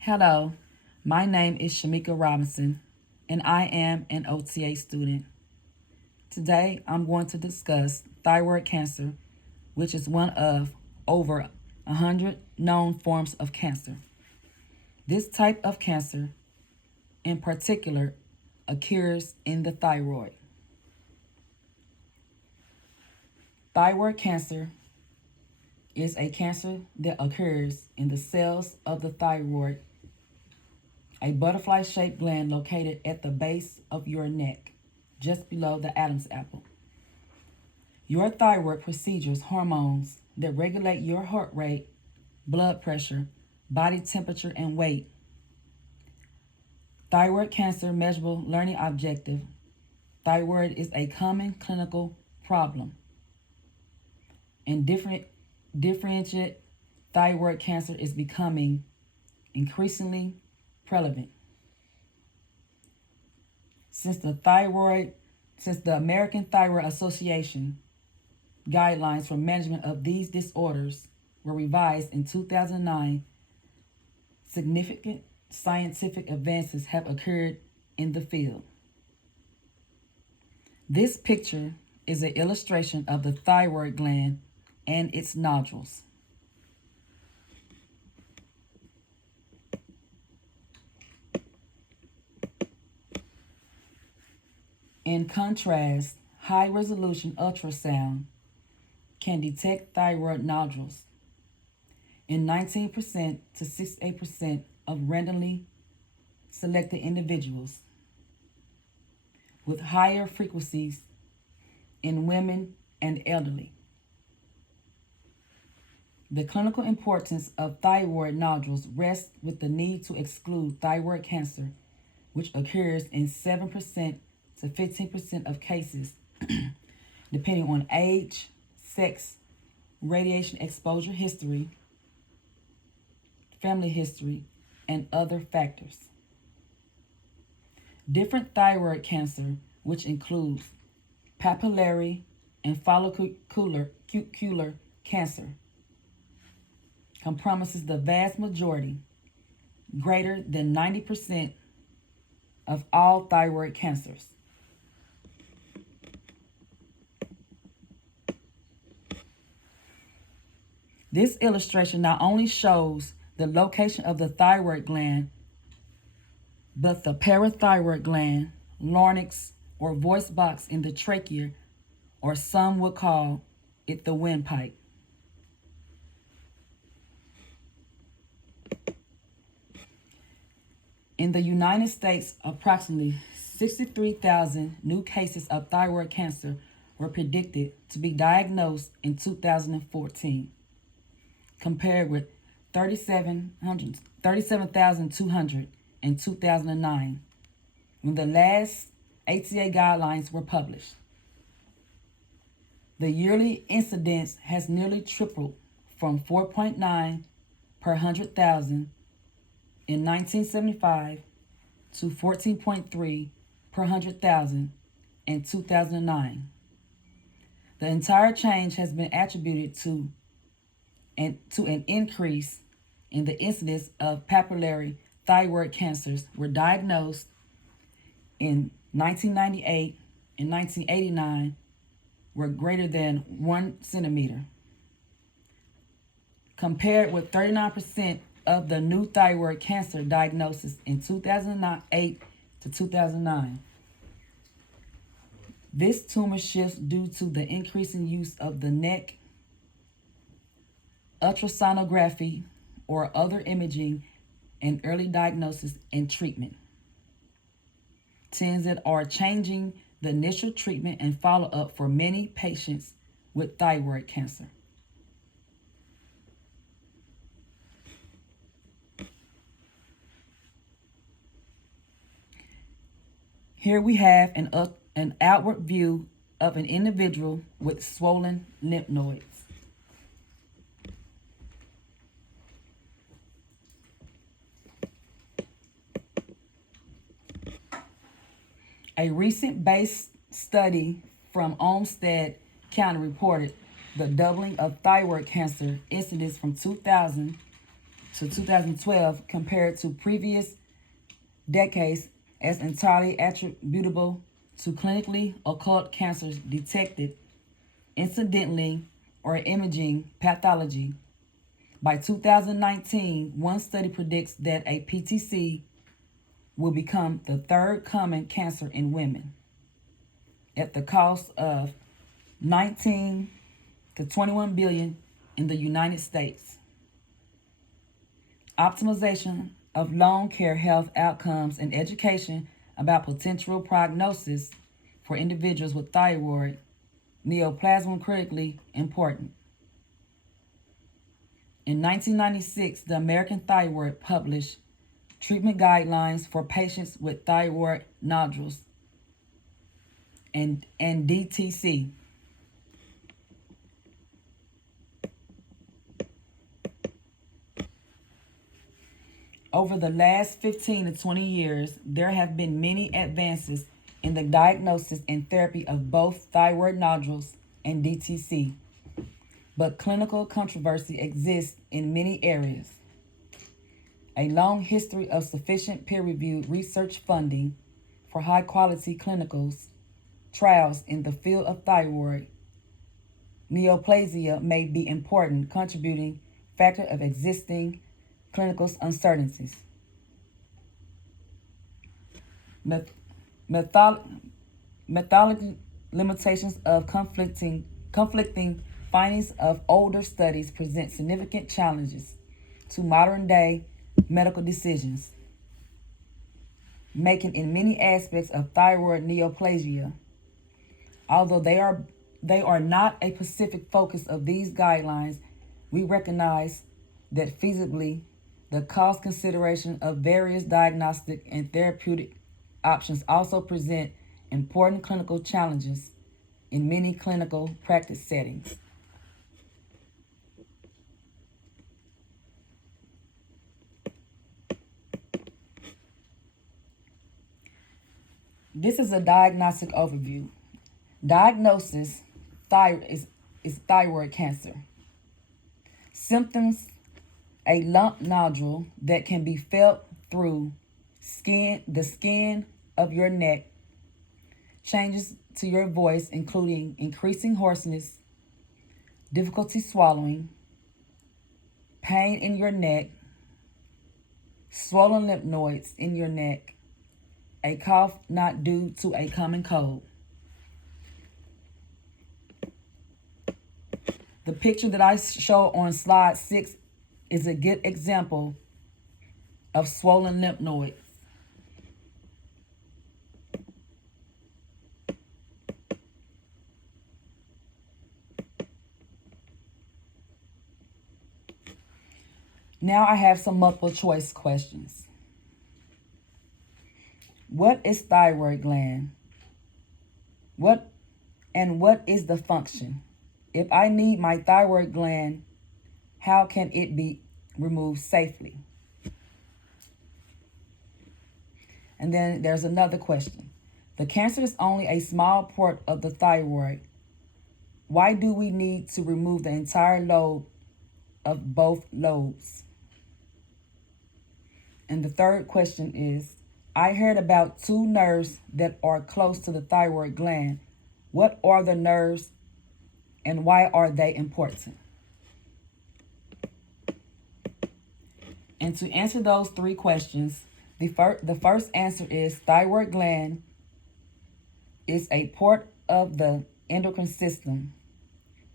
Hello, my name is Shamika Robinson, and I am an OTA student. Today, I'm going to discuss thyroid cancer, which is one of over 100 known forms of cancer. This type of cancer, in particular, occurs in the thyroid. Thyroid cancer is a cancer that occurs in the cells of the thyroid, a butterfly shaped gland located at the base of your neck, just below the Adam's apple. Your thyroid produces hormones that regulate your heart rate, blood pressure, body temperature, and weight. Thyroid cancer measurable learning objective. Thyroid is a common clinical problem. And differentiate thyroid cancer is becoming increasingly prevalent. Since the American Thyroid Association guidelines for management of these disorders were revised in 2009, significant scientific advances have occurred in the field. This picture is an illustration of the thyroid gland and its nodules. In contrast, high-resolution ultrasound can detect thyroid nodules in 19% to 68% of randomly selected individuals, with higher frequencies in women and elderly. The clinical importance of thyroid nodules rests with the need to exclude thyroid cancer, which occurs in 7% to 15% of cases, depending on age, sex, radiation exposure history, family history, and other factors. Different thyroid cancer, which includes papillary and follicular cancer, comprises the vast majority, greater than 90% of all thyroid cancers. This illustration not only shows the location of the thyroid gland, but the parathyroid gland, larynx, or voice box in the trachea, or some would call it the windpipe. In the United States, approximately 63,000 new cases of thyroid cancer were predicted to be diagnosed in 2014, compared with 37,200 in 2009, when the last ATA guidelines were published. The yearly incidence has nearly tripled from 4.9 per 100,000 in 1975 to 14.3 per 100,000 in 2009. The entire change has been attributed to an increase in the incidence of papillary thyroid cancers were diagnosed in 1998 and 1989 were greater than 1 centimeter, compared with 39% of the new thyroid cancer diagnosis in 2008 to 2009. This tumor shifts due to the increasing use of the neck, ultrasonography, or other imaging in early diagnosis and treatment. Trends that are changing the initial treatment and follow-up for many patients with thyroid cancer. Here we have an outward view of an individual with swollen lymph nodes. A recent base study from Olmsted County reported the doubling of thyroid cancer incidence from 2000 to 2012 compared to previous decades as entirely attributable to clinically occult cancers detected incidentally or imaging pathology. By 2019, one study predicts that a PTC will become the third common cancer in women at the cost of 19 to 21 billion in the United States. Optimization of long care health outcomes and education about potential prognosis for individuals with thyroid neoplasm critically important. In 1996, the American Thyroid published treatment guidelines for patients with thyroid nodules and DTC. Over the last 15 to 20 years, there have been many advances in the diagnosis and therapy of both thyroid nodules and DTC, but clinical controversy exists in many areas. A long history of sufficient peer-reviewed research funding for high-quality clinical trials in the field of thyroid neoplasia may be important contributing factor of existing clinical uncertainties. Methodology limitations of conflicting findings of older studies present significant challenges to modern day medical decisions making in many aspects of thyroid neoplasia. Although they are not a specific focus of these guidelines, we recognize that feasibly the cost consideration of various diagnostic and therapeutic options also present important clinical challenges in many clinical practice settings. This is a diagnostic overview. Diagnosis is thyroid cancer. Symptoms: a lump nodule that can be felt through the skin of your neck. Changes to your voice, including increasing hoarseness, difficulty swallowing, pain in your neck, swollen lymph nodes in your neck, a cough not due to a common cold. The picture that I show on slide 6 is a good example of swollen lymph nodes. Now I have some multiple choice questions. What is thyroid gland? What is the function? If I need my thyroid gland, how can it be removed safely? And then there's another question. The cancer is only a small part of the thyroid. Why do we need to remove the entire lobe of both lobes? And the third question is, I heard about 2 nerves that are close to the thyroid gland. What are the nerves and why are they important? And to answer those 3 questions, the first answer is thyroid gland is a part of the endocrine system.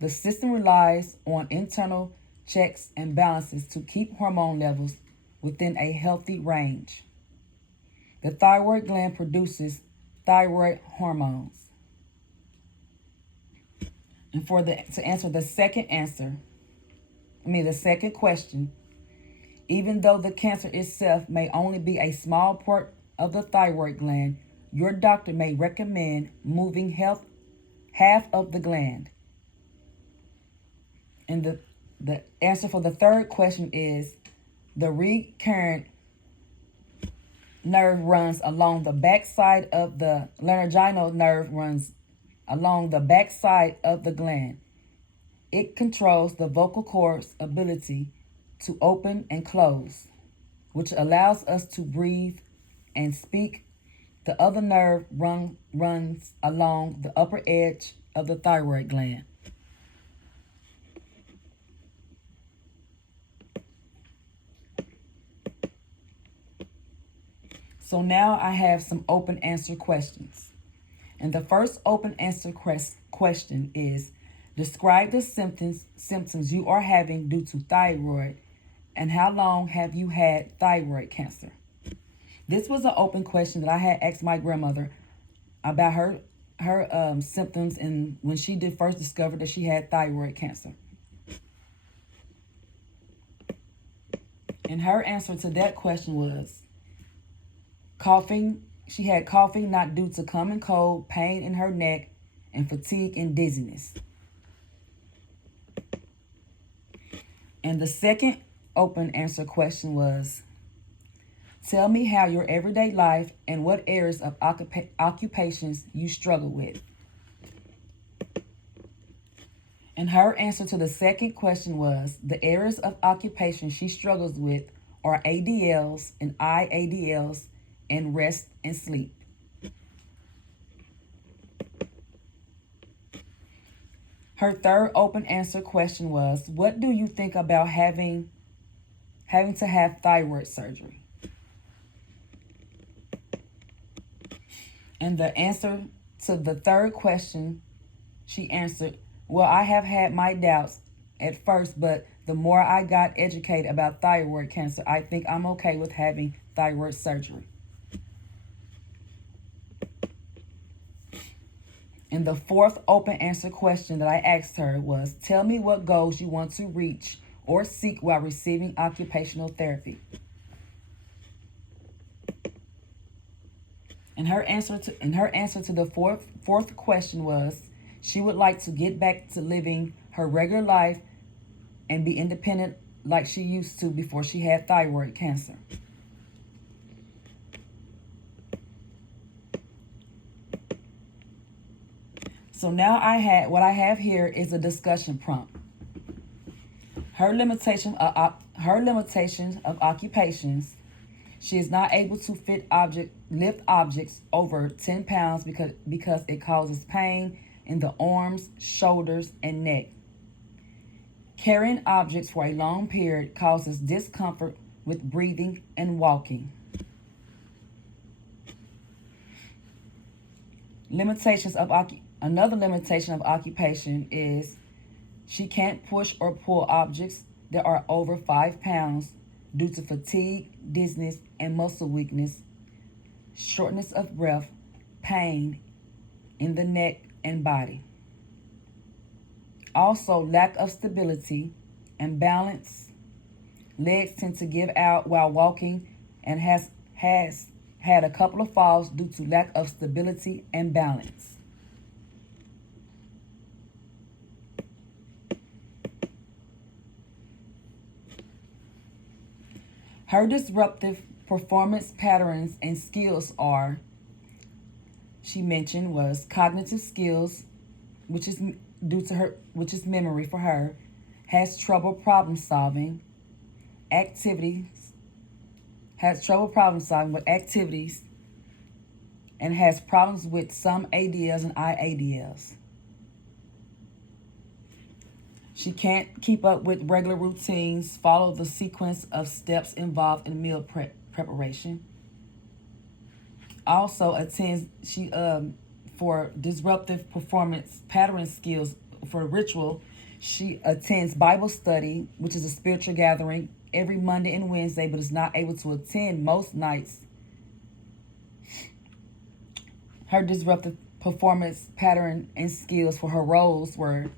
The system relies on internal checks and balances to keep hormone levels within a healthy range. The thyroid gland produces thyroid hormones. And to answer the second question, even though the cancer itself may only be a small part of the thyroid gland, your doctor may recommend moving half of the gland. And the answer for the third question is the recurrent nerve runs along the backside of the laryngeal nerve runs along the backside of the gland. It controls the vocal cords' ability to open and close, which allows us to breathe and speak. The other nerve runs along the upper edge of the thyroid gland. So now I have some open answer questions. And the first open answer question is, describe the symptoms you are having due to thyroid, and how long have you had thyroid cancer? This was an open question that I had asked my grandmother about her symptoms and when she did first discover that she had thyroid cancer. And her answer to that question was coughing. She had coughing not due to common cold, pain in her neck, and fatigue and dizziness. And the second open answer question was, tell me how your everyday life and what areas of occupations you struggle with. And her answer to the second question was, the areas of occupation she struggles with are ADLs and IADLs and rest and sleep. Her third open answer question was, what do you think about having to have thyroid surgery? And the answer to the third question, she answered, well, I have had my doubts at first, but the more I got educated about thyroid cancer, I think I'm okay with having thyroid surgery. And the fourth open answer question that I asked her was, tell me what goals you want to reach or seek while receiving occupational therapy. And her answer to the fourth question was, she would like to get back to living her regular life and be independent like she used to before she had thyroid cancer. So now what I have here is a discussion prompt. Her limitations of occupations. She is not able to lift objects over 10 pounds because it causes pain in the arms, shoulders, and neck. Carrying objects for a long period causes discomfort with breathing and walking. Another limitation of occupation is she can't push or pull objects that are over 5 pounds due to fatigue, dizziness, and muscle weakness, shortness of breath, pain in the neck and body. Also, lack of stability and balance. Legs tend to give out while walking and has had a couple of falls due to lack of stability and balance. Her disruptive performance patterns and skills are, she mentioned, was cognitive skills, which is memory for her, has trouble problem solving with activities, and has problems with some ADLs and IADLs. She can't keep up with regular routines, follow the sequence of steps involved in meal preparation. Also for disruptive performance pattern skills for ritual, she attends Bible study, which is a spiritual gathering, every Monday and Wednesday, but is not able to attend most nights. Her disruptive performance pattern and skills for her roles were,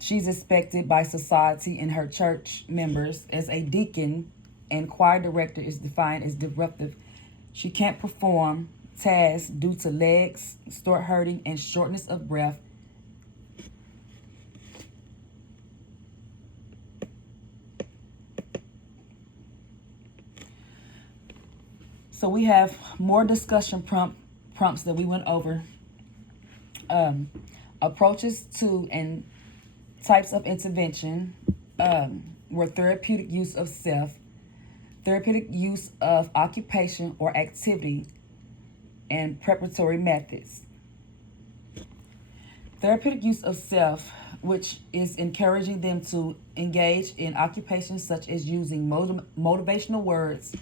she's expected by society and her church members as a deacon, and choir director is defined as disruptive. She can't perform tasks due to legs start hurting and shortness of breath. So we have more discussion prompts that we went over. Approaches to and types of intervention. were therapeutic use of self, therapeutic use of occupation or activity, and preparatory methods. Therapeutic use of self, which is encouraging them to engage in occupations such as using motivational words,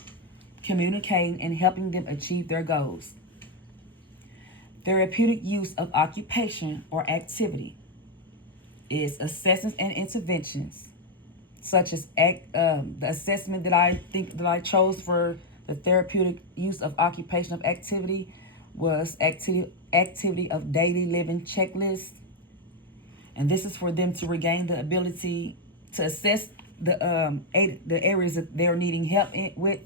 communicating, and helping them achieve their goals. Therapeutic use of occupation or activity is assessments and interventions, such as the assessment that I chose for the therapeutic use of occupation of activity was activity of daily living checklist, and this is for them to regain the ability to assess the areas that they're needing help with,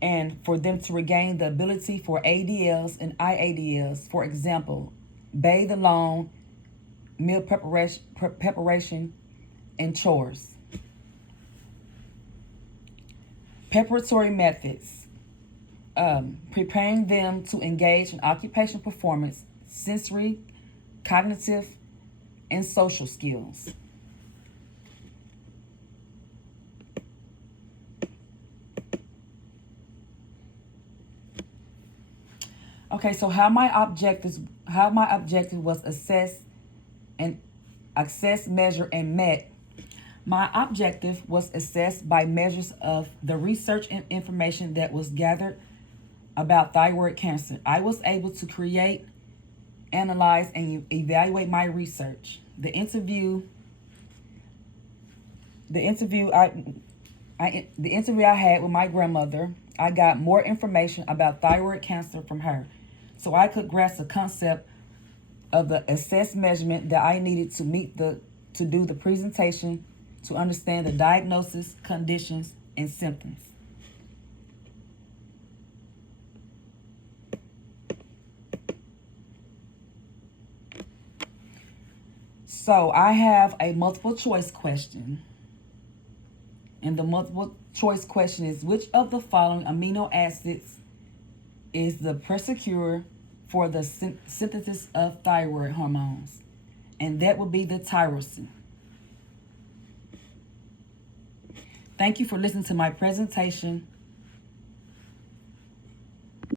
and for them to regain the ability for ADLs and IADLs. For example, bathe alone, meal preparation, and chores. Preparatory methods. Preparing them to engage in occupation performance, sensory, cognitive, and social skills. Okay, so how my objective was assessed and measured, and met. My objective was assessed by measures of the research and information that was gathered about thyroid cancer. I was able to create, analyze, and evaluate my research. The interview I had with my grandmother, I got more information about thyroid cancer from her, so I could grasp the concept of the assessed measurement that I needed to do the presentation, to understand the diagnosis, conditions, and symptoms. So I have a multiple choice question. And the multiple choice question is, which of the following amino acids is the precursor for the synthesis of thyroid hormones? And that would be the tyrosine. Thank you for listening to my presentation